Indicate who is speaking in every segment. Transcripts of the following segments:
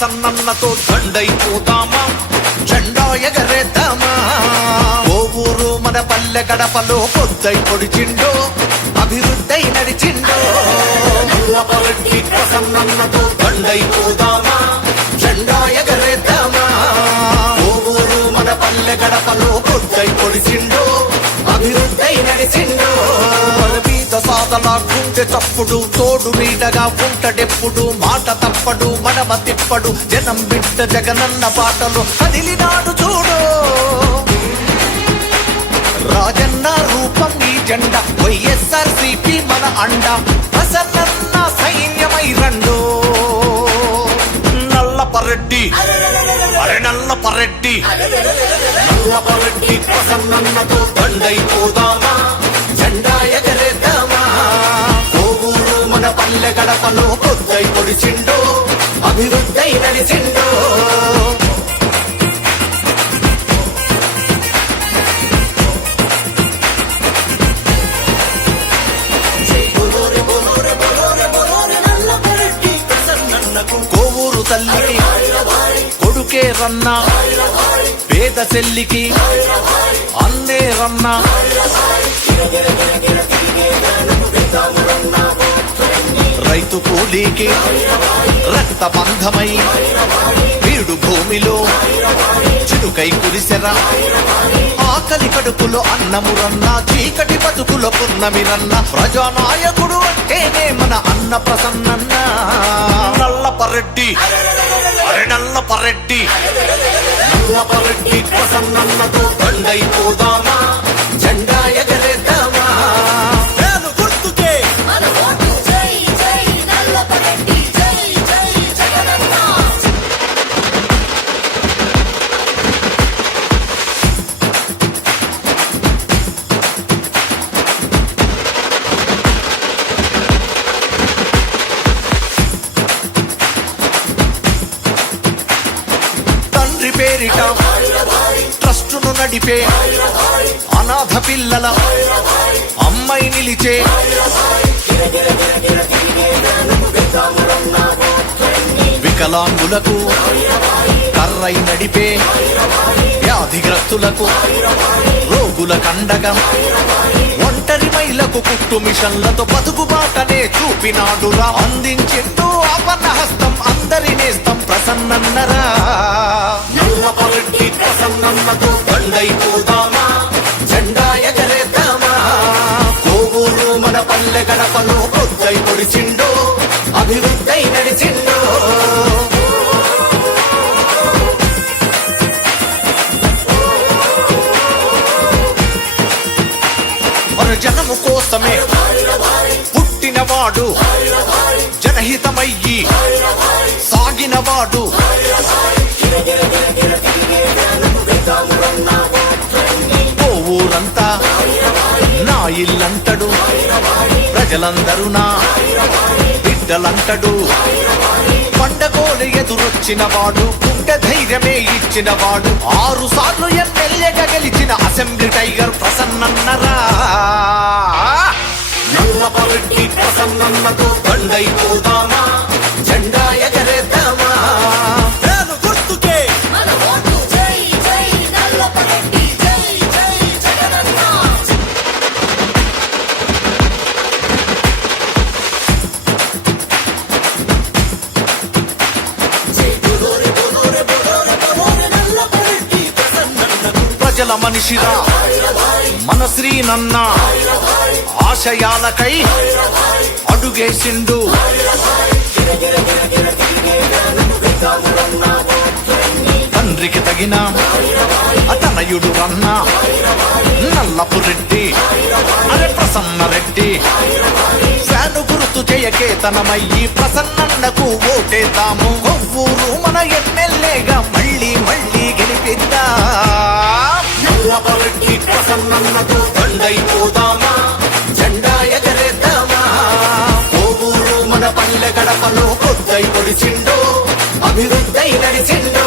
Speaker 1: సన్నన్నతో దండైపోదామా జెండా ఎగరేద్దామా? ఓ ఊరు మన పల్లె గడపలో పొద్దై పొడిచిండో అభివృద్ధి నడిచిండో. నల్లపరెడ్డి ప్రసన్నన్నతో దండైపోదామా జెండా ఎగరేద్దామా? ఓ ఊరు మన పల్లె గడపలో పొద్దై పొడిచిండో అభివృద్ధి నడిచిండో. బీద సాధన గుండె చప్పుడు తోడు నీడగా ఉంటడెప్పుడు మాట తప్పడు మడమ తిప్పడు జనం బిడ్డ జగనన్న పాటలు కదిలినాడు చూడు. రాజన్న రూపం నీ జెండా వైఎస్ఆర్ సిపి మన అండ ప్రసన్న సైన్యమై రండు. నల్ల పరెడ్డి అరే నల్ల పరెడ్డి నల్ల పరెడ్డి ప్రసన్నతో దండైపోదామా? మన గడపలో పొద్దై పొడిచిండు అభివృద్ధి నడిచిండు. కోవూరు తల్లికి కొడుకే రన్న పేద చెల్లికి అన్నే రన్న. రైతు కూలీకి రక్త బంధమై వీడు భూమిలో చిరుకై కురిసెరా. ఆకలి కడుపులో అన్నము రన్న చీకటి బతుకులో పున్నమిరన్న ప్రజానాయకుడు అంటేనే మన అన్న ప్రసన్నన్న నల్ల పరెడ్డి అరే నల్ల పరెడ్డి ప్రసన్నన్నతో దండైపోదామా పేరిట ట్రస్టును నడిపే అనాథ పిల్లల అమ్మాయి నిలిచే వికలాంగులకు కర్రై నడిపే వ్యాధిగ్రస్తులకు రోగుల కండగం ఒంటరి మైలకు కుట్టు మిషన్లతో బతుకు బాటనే చూపినాడురా అందించింటూ ఆపన్న హస్తం అందరి నేస్తం ప్రసన్నన్నరా. ప్రసన్నన్నతో బండైపోదామా జెండా ఎగరేద్దామా? కోవూరు మన పల్లె గడపలో పొద్దై పొడిచిండో అభివృద్ధి నడిచిండు కోసమే పుట్టినవాడు జనహితమయ్యి సాగినవాడు. ఓ ఊరంతా నా ఇల్లంతడు ప్రజలందరూ నా బిడ్డలంటడు పండగోలు ఎదురొచ్చిన వాడు గుండె ధైర్యమే ఇచ్చిన వాడు ఆరు సార్లు ఎమ్మెల్యేగా గెలిచిన అసెంబ్లీ టైగర్ ప్రసన్నన్నరా. నల్లపరెడ్డి ప్రసన్నన్నతో బండైపోదామా? జెండా ఎగరేద్దామా? మనిషిరా. మన శ్రీనన్న ఆశయాలకై అడుగేసిండు. తండ్రికి తగిన అతనయుడు అన్న నల్లపు రెడ్డి అరే ప్రసన్న రెడ్డి. శాను గుర్తు చేయకేతనమయ్యి ప్రసన్నన్నకు ఓటేతాము కొవ్వూరు మన ఎమ్మెల్యేగా మళ్ళీ మళ్ళీ గెలిపిద్దా. నల్లపరెడ్డి ప్రసన్నన్నతో దండైపోదామా జెండా ఎగరేద్దామా కోవూరు మన పల్లె గడపలో కొద్దై పొడిచిండో అభివృద్ధి నడిచిండో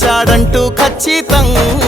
Speaker 2: అన్నిచ్చాడంటూ ఖచ్చితంగా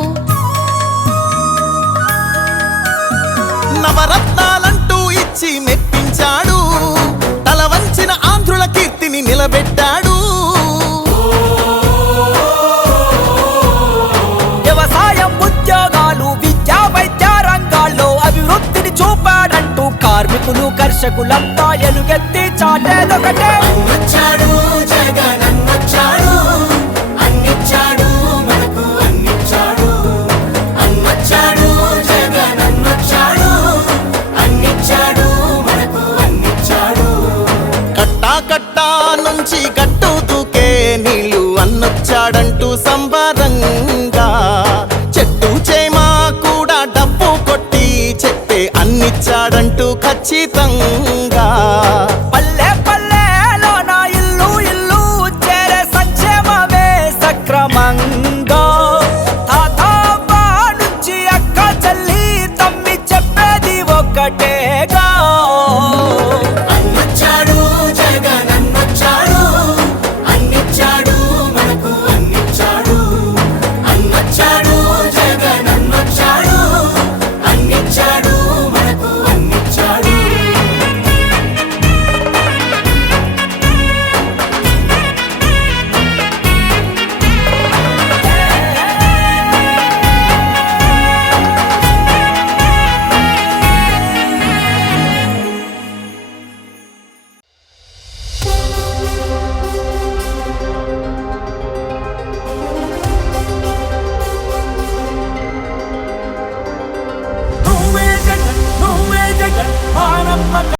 Speaker 2: నవరత్నాలంటూ ఇచ్చి మెప్పించాడు. తల వంచిన ఆంధ్రుల కీర్తిని నిలబెట్టాడు.
Speaker 3: వ్యవసాయం ఉద్యోగాలు విద్యా వైద్య రంగాల్లో అభివృద్ధిని చూపాడంటూ కార్మికులు కర్షకులంతా ఎలుగెత్తి చాటేదొకటే.